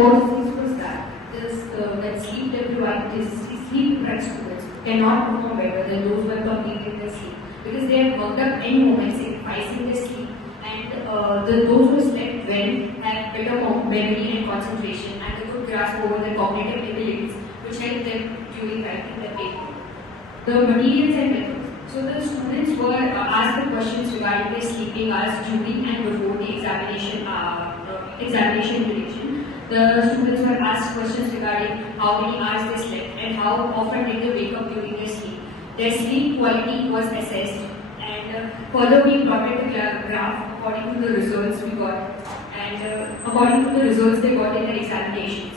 hypothesis was that that sleep deprived students cannot perform better than those who are completing their sleep, because they have worked up any moment sacrificing their sleep, and those who slept well have better memory and concentration and a good grasp over their cognitive abilities, which help them during writing their paper. The materials and methods. So the students were asked the questions regarding their sleeping hours during and before the examination duration. The students were asked questions regarding how many hours they slept and how often did they wake up during their sleep. Their sleep quality was assessed, and further we plotted the graph according to the results we got, and according to the results they got in their examinations.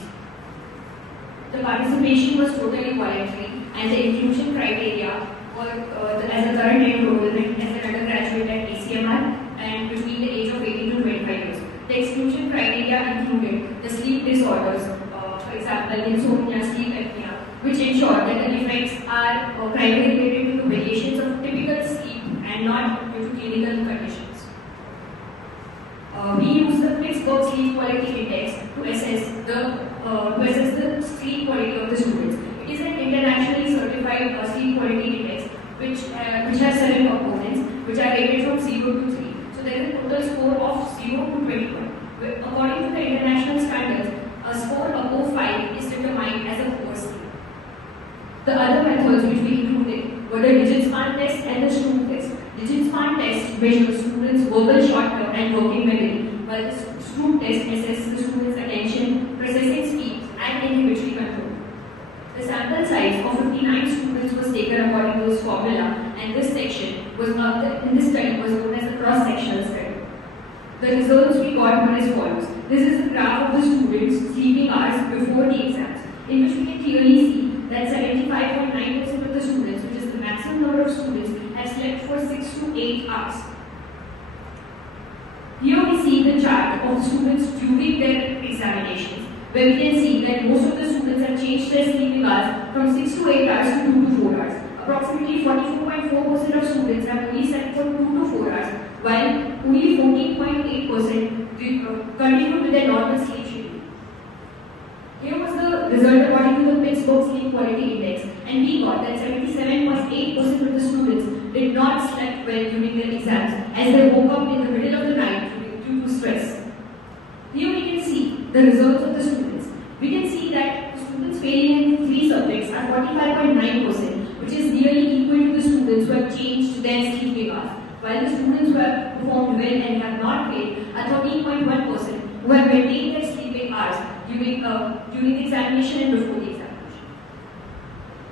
The participation was totally voluntary, and the inclusion criteria were as a current enrollment as an undergraduate at ACMR and between the age of 18 to 25 years. The exclusion criteria included the sleep disorders, for example, insomnia, sleep apnea, which ensured that the effects are primarily related to the variations of typical sleep and not due to clinical conditions. We use the Pittsburgh Sleep Quality Index to assess the sleep quality of the students. It is an internationally certified sleep quality index which has 7 components which are rated from 0 to 3. So there is a total score of 0 to 21. According to the international standards, a score above 5 is determined as a poor sleep. The other methods which we included were the digit span test and the Stroop test. Digit span test measures students' verbal short-term and working memory, while the Stroop test assesses the students' attention, processing speed, and inhibitory control. The sample size of 59 students was taken according to this formula, and this section was in this study was known as a cross-sectional study. The results we got were as follows. This is a graph of the students' sleeping hours before the exams, in which we can clearly see that 75.9% of the students, which is the maximum number of students, have slept for 6 to 8 hours. Here we see the chart of the students during their examinations, where we can see that most of the students have changed their sleeping hours from 6 to 8 hours to 2 to 4 hours. Approximately 44.4% of students have only slept for 2 to 4 hours, while only 14.8% continue with their normal sleep schedule. Here was the result according to the Pittsburgh Sleep Quality Index, and we got that 77.8% of the students did not sleep well during their exams, as they woke up in the middle of the night due to stress. Here we can see the results of the students. We can see that the students failing in 3 subjects are 45.9%, which is nearly equal to the students who have changed their sleeping hours, while the students who have performed well and have not failed are 13.1%, who have maintained their sleeping hours during the examination and before the examination.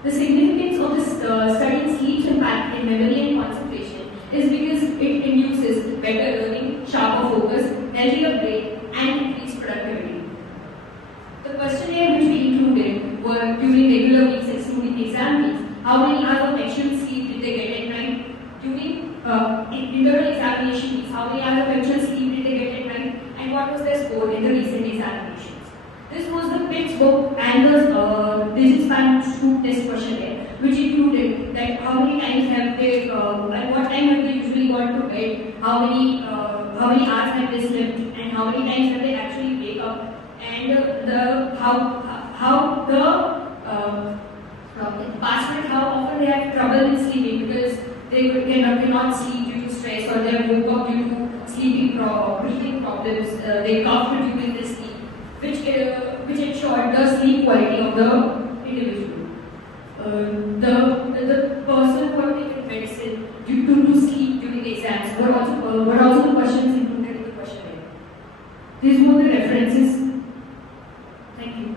The significance of this studying sleep's impact in memory and concentration is because it induces better learning, sharper focus, healthier brain, and increased productivity. The questionnaire which we included were during regular weeks excluding exam weeks. How many hours of actual sleep did they get at night? During internal examination weeks, how many hours of actual sleep did they get at night? And what was their score in the recent examinations? This was the Pittsburgh and the digit span Stroop test questionnaire, which included that how many times have they, at what time have they usually gone to bed, how many hours have they slept, and how many times have they actually wake up, and how often they have trouble in sleeping because they cannot sleep due to stress, or they woke up due to breathing problems, they coughed during the sleep, which ensured the sleep quality of the individual. The person who had taken medicine due to sleep during the exams were also the questions included in the questionnaire. These were the references. Thank you.